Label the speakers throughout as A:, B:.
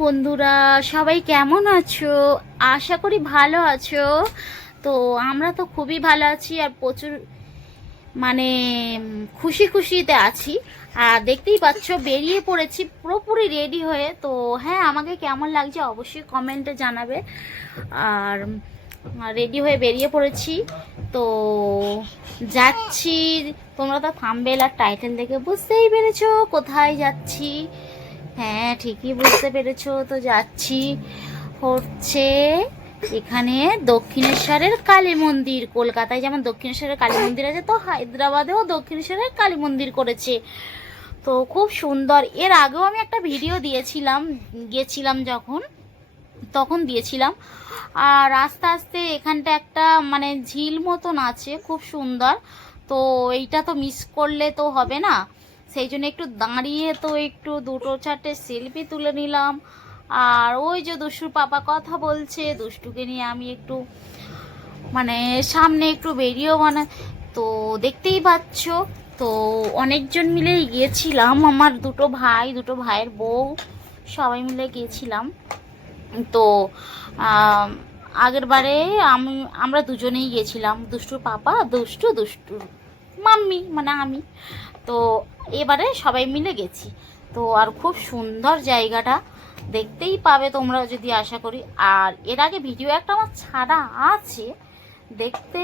A: বন্ধুরা, সবাই কেমন আছো? আশা করি ভালো আছো। তো আমরা তো খুবই ভালো আছি আর প্রচুর মানে খুশি খুশিতে আছি। আর দেখতেই পাচ্ছ, বেরিয়ে পড়েছি, পুরোপুরি রেডি হয়ে। তো হ্যাঁ আমাকে কেমন লাগছে অবশ্যই কমেন্টে জানাবে। আর রেডি হয়ে বেরিয়ে পড়েছি। তো যাচ্ছি। তোমরা তো থামবেল আর টাইটেল দেখে বুঝতেই পেরেছ কোথায় যাচ্ছি। হ্যাঁ ঠিকই বুঝতে পেরেছ। তো যাচ্ছি হচ্ছে এখানে দক্ষিণেশ্বরের কালী মন্দির, কলকাতায় যেমন দক্ষিণেশ্বরের কালী মন্দির আছে, তো হায়দ্রাবাদেও দক্ষিণেশ্বরের কালী মন্দির করেছে। তো খুব সুন্দর। এর আগেও আমি একটা ভিডিও দিয়েছিলাম গেছিলাম যখন, তখন দিয়েছিলাম। আর আস্তে আস্তে এখানটা একটা মানে ঝিল মতন আছে, খুব সুন্দর। তো এইটা তো মিস করলে তো হবে না। সেই জন্য একটু দাঁড়িয়ে তো একটু দুটো চারটে সেলফি তুলে নিলাম। আর ওই যে দুষ্টুর পাপা কথা বলছে, দুষ্টুকে নিয়ে আমি একটু মানে সামনে একটু বেরিয়েও মানে তো দেখতেই পাচ্ছ, তো অনেকজন মিলেই গিয়েছিলাম, আমার দুটো ভাই, দুটো ভাইয়ের বউ, সবাই মিলে গিয়েছিলাম। তো আগের বারে আমি, আমরা দুজনেই গিয়েছিলাম, দুষ্টুর পাপা, দুষ্টু দুষ্টুর মাম্মি মানে আমি। তো এবারে সবাই মিলে গেছি। তো আর খুব সুন্দর জায়গাটা দেখতেই পাবে তোমরা যদি আশা করি। আর এর আগে ভিডিও একটা আমার ছাড়া আছে, দেখতে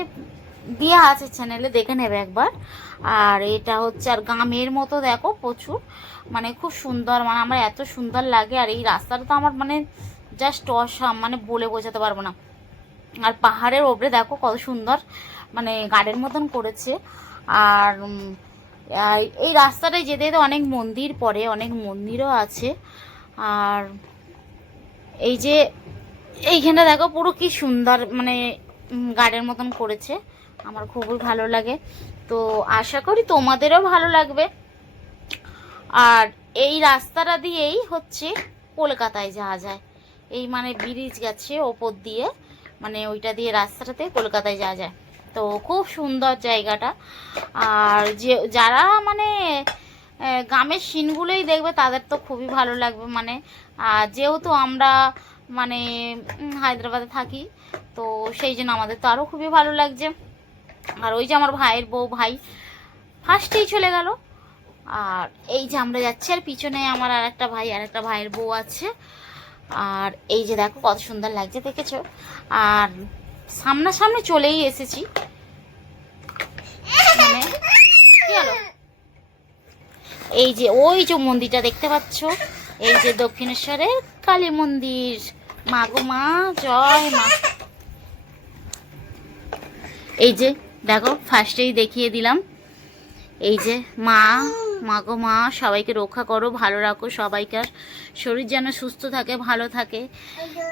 A: দেওয়া আছে চ্যানেলে, দেখে নেবে একবার। আর এটা হচ্ছে আর গ্রামের মতো, দেখো প্রচুর। মানে খুব সুন্দর মানে আমার এত সুন্দর লাগে। আর এই রাস্তাটা তো আমার মানে জাস্ট অসাম মানে বলে বোঝাতে পারব না। আর পাহাড়ের ওপরে দেখো কত সুন্দর মানে গার্ডেন মতন করেছে। আর এই রাস্তাটায় যেতে যেতে অনেক মন্দির পড়ে, অনেক মন্দিরও আছে। আর এই যে এইখানটা দেখো পুরো কি সুন্দর মানে গার্ডেন মতন করেছে। আমার খুবই ভালো লাগে। তো আশা করি তোমাদেরও ভালো লাগবে। আর এই রাস্তাটা দিয়েই হচ্ছে কলকাতায় যাওয়া যায়। এই মানে ব্রিজ গেছে ওপর দিয়ে মানে ওইটা দিয়ে রাস্তাটাতে কলকাতায় যাওয়া যায়। তো খুব সুন্দর জায়গাটা। আর যে, যারা মানে গ্রামের সিনগুলোই দেখবে, তাদের তো খুবই ভালো লাগবে মানে। আর যেহেতু আমরা মানে হায়দ্রাবাদে থাকি, তো সেই জন্য আমাদের তো আরও খুবই ভালো লাগছে। আর ওই যে আমার ভাইয়ের বউ, ভাই, ফার্স্টেই চলে গেল। আর এই যে আমরা যাচ্ছি, আর পিছনে আমার আর একটা ভাই আর একটা ভাইয়ের বউ আছে। আর এই যে দেখো, কত সুন্দর লাগছে, দেখেছ? আর সামনাসামনি চলেই এসেছি মানে কি হলো এই যে, ওই যে মন্দিরটা দেখতে পাচ্ছ? এই যে দক্ষিণেশ্বরের কালী মন্দির। মা গো মা, জয় মা। এই যে, দেখো, ফার্স্টেই দেখিয়ে দিলাম। এই যে, মা মা গো মা, সবাইকে রক্ষা করো, ভালো রাখো, সবাইকার শরীর যেন সুস্থ থাকে, ভালো থাকে।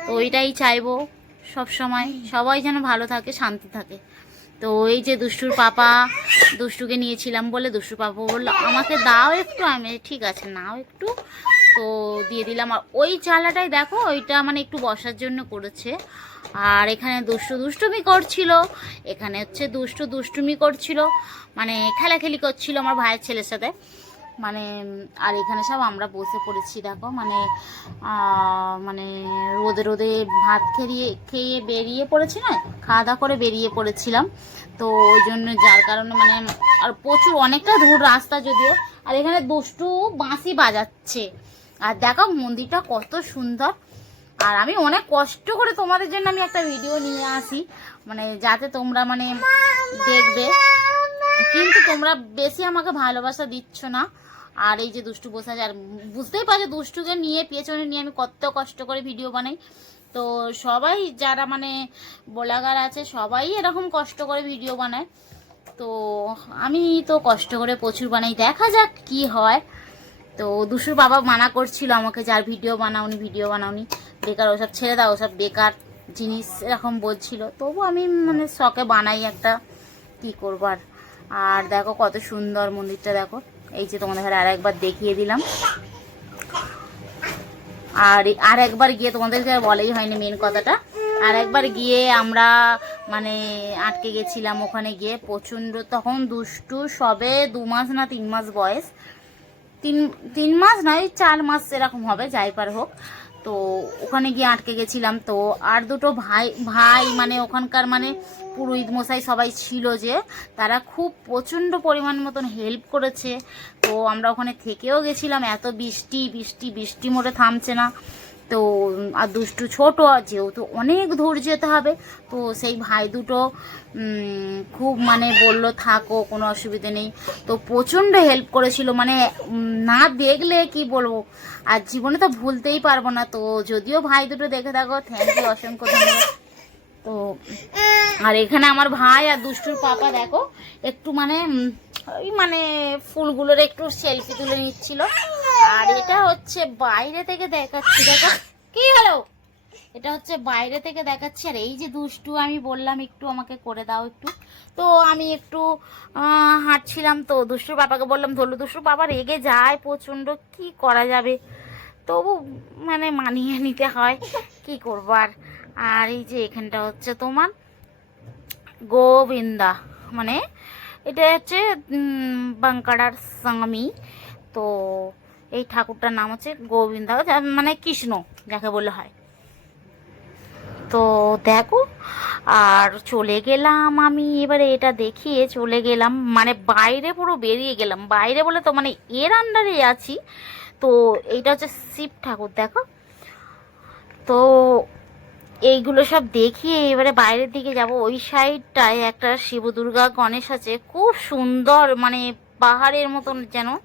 A: তো ওইটাই চাইব সব সময় সবাই যেন ভালো থাকে, শান্তি থাকে। তো এই যে দুষ্টুর পাপা, দুষ্টুকে নিয়েছিলাম বলে দুষ্টুর পাপা বলল, আমাকে দাও একটু। আমি ঠিক আছে, নাও একটু। তো দিয়ে দিলাম। আর ওই চালাটাই দেখো, ওইটা মানে একটু বসার জন্য করেছে। আর এখানে দুষ্টু দুষ্টুমি করছিল। এখানে হচ্ছে দুষ্টু দুষ্টুমি করছিল। মানে খেলাখেলি করছিল আমার ভাইয়ের ছেলের সাথে। মানে আর এখানে সব আমরা বসে পড়েছি, দেখো। মানে মানে রোদে রোদে ভাত খেয়ে খেয়ে বেরিয়ে পড়েছি না? খাওয়া দাওয়া করে বেরিয়ে পড়েছিলাম। তো ওই জন্য যার কারণে মানে আর প্রচুর, অনেকটা দূর রাস্তা যদিও। আর এখানে দুষ্টু বাঁশি বাজাচ্ছে। আর দেখো, মন্দিরটা কত সুন্দর। আর আমি অনেক কষ্ট করে তোমাদের জন্য আমি একটা ভিডিও নিয়ে আসি। মানে যাতে তোমরা মানে দেখবে। কিন্তু তোমরা বেশি আমাকে ভালোবাসা দিচ্ছ না। আর এই যে দুষ্টু বসে আছে, আর বুঝতেই পারছ, দুষ্টুকে নিয়ে, পেছনে নিয়ে আমি কত কষ্ট করে ভিডিও বানাই। তো সবাই যারা মানে ব্লগার আছে, সবাই এরকম কষ্ট করে ভিডিও বানায়। তো আমি তো কষ্ট করে প্রচুর বানাই। দেখা যাক কি হয়। তো দুশুর বাবা মানা করছিল আমাকে যার ভিডিও বানাওনি ভিডিও বানাওনি। বেকার, ওসব ছেড়ে দাও, ওসব বেকার জিনিস এরকম বলছিল। তবু আমি মানে শখে বানাই একটা, কি করবার আর দেখো কত সুন্দর মন্দিরটা দেখো। এই যে তোমাদের আর একবার দেখিয়ে দিলাম। আর আর একবার গিয়ে তোমাদেরকে বলাই হয়নি মেন কথাটা। আর একবার গিয়ে আমরা মানে আটকে গেছিলাম ওখানে গিয়ে। প্রচণ্ড তখন দুষ্টু সবে দু মাস না তিন মাস বয়স। তিন তিন মাস নয়, চার মাস এরকম হবে, যাই পার হোক। তো ওখানে গিয়ে আটকে গেছিলাম। তো আর দুটো ভাই ভাই মানে ওখানকার মানে পুরোহিত মশাই সবাই ছিল যে, তারা খুব প্রচণ্ড পরিমাণ মতন হেল্প করেছে। তো আমরা ওখানে থেকেও গেছিলাম। এত বৃষ্টি বৃষ্টি বৃষ্টি মোটে থামছে না। তো, আর দুষ্টু ছোট যেহেতু অনেক দূর যেতে হবে, তো সেই ভাই দুটো খুব মানে বলল, থাকো, কোনো অসুবিধে নেই। তো প্রচণ্ড হেল্প করেছিল মানে না দেখলে কি বলব? আর জীবনে তো ভুলতেই পারব না, তো যদিও ভাই দুটো দেখে থাকো থ্যাংক ইউ অসংখ্য ধন্যবাদ। তো, আর এখানে আমার ভাই আর দুষ্টুর পাপা দেখো, একটু মানে ওই মানে ফুলগুলোর একটু সেলফি তুলে নিচ্ছিল। আর এটা হচ্ছে বাইরে থেকে দেখাচ্ছি। দেখো, কি হলো? এটা হচ্ছে বাইরে থেকে দেখাচ্ছি। আর এই যে দুষ্টু, আমি বললাম একটু আমাকে করে দাও একটু। তো আমি একটু হাঁটছিলাম তো। দুষ্টুর বাবাকে বললাম, ধরলো, দুষ্টুর বাবা রেগে যায় প্রচণ্ড, কি করা যাবে? তবু মানে মানিয়ে নিতে হয়, কি করবার আর এই যে এখানটা হচ্ছে তোমার গোবিন্দা মানে এটা হচ্ছে উম, বাঙ্কাড়ার স্বামী। তো এই ঠাকুরটার নাম হচ্ছে গোবিন্দা মানে কৃষ্ণ যাকে বলে হয়। তো দেখো আর চলে গেলাম আমি এবারে এটা দেখিয়ে চলে গেলাম। মানে বাইরে পুরো বেরিয়ে গেলাম। বাইরে বলে তো মানে এর আন্ডারে আছি। তো এইটা হচ্ছে শিব ঠাকুর দেখো। তো এইগুলো সব দেখিয়ে এবারে বাইরের দিকে যাব। ওই সাইডটায় একটা শিব দুর্গা গণেশ আছে। খুব সুন্দর মানে পাহাড়ের মতন যেন।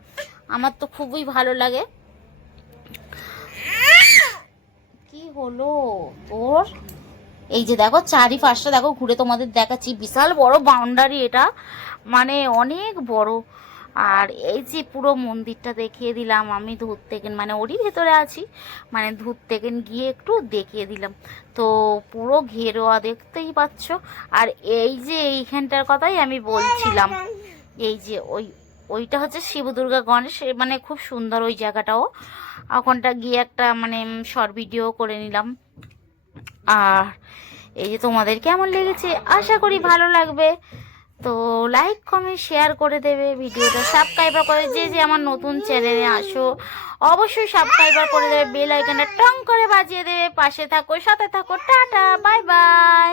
A: আমার তো খুবই ভালো লাগে। কি হলো তোর? এই যে দেখো, চারিপাশটা দেখো, ঘুরে তোমাদের দেখাচ্ছি। বিশাল বড় বাউন্ডারি এটা। মানে অনেক বড়। আর এই যে পুরো মন্দিরটা দেখিয়ে দিলাম, আমি ধূর থেকে মানে ওরই ভেতরে আছি। মানে ধূর থেকে গিয়ে একটু দেখিয়ে দিলাম। তো পুরো ঘেরোয়া দেখতেই পাচ্ছ। আর এই যে এইখানটার কথাই আমি বলছিলাম। এই যে ওই ওইটা হচ্ছে শিব দুর্গা গণেশ মানে খুব সুন্দর ওই জায়গাটাও ওখানটা গিয়ে একটা মানে শর্ট ভিডিও করে নিলাম। আর এই যে তোমাদের কেমন লেগেছে? আশা করি ভালো লাগবে। তো লাইক কমেন্ট শেয়ার করে দেবে ভিডিওটা। সাবস্ক্রাইবার করে যে যে আমার নতুন চ্যানেলে আসো, অবশ্যই সাবস্ক্রাইবার করে দেবে বেল আইকনটা টং করে বাজিয়ে দেবে। পাশে থাকো, সাথে থাকো, টাটা বাই বাই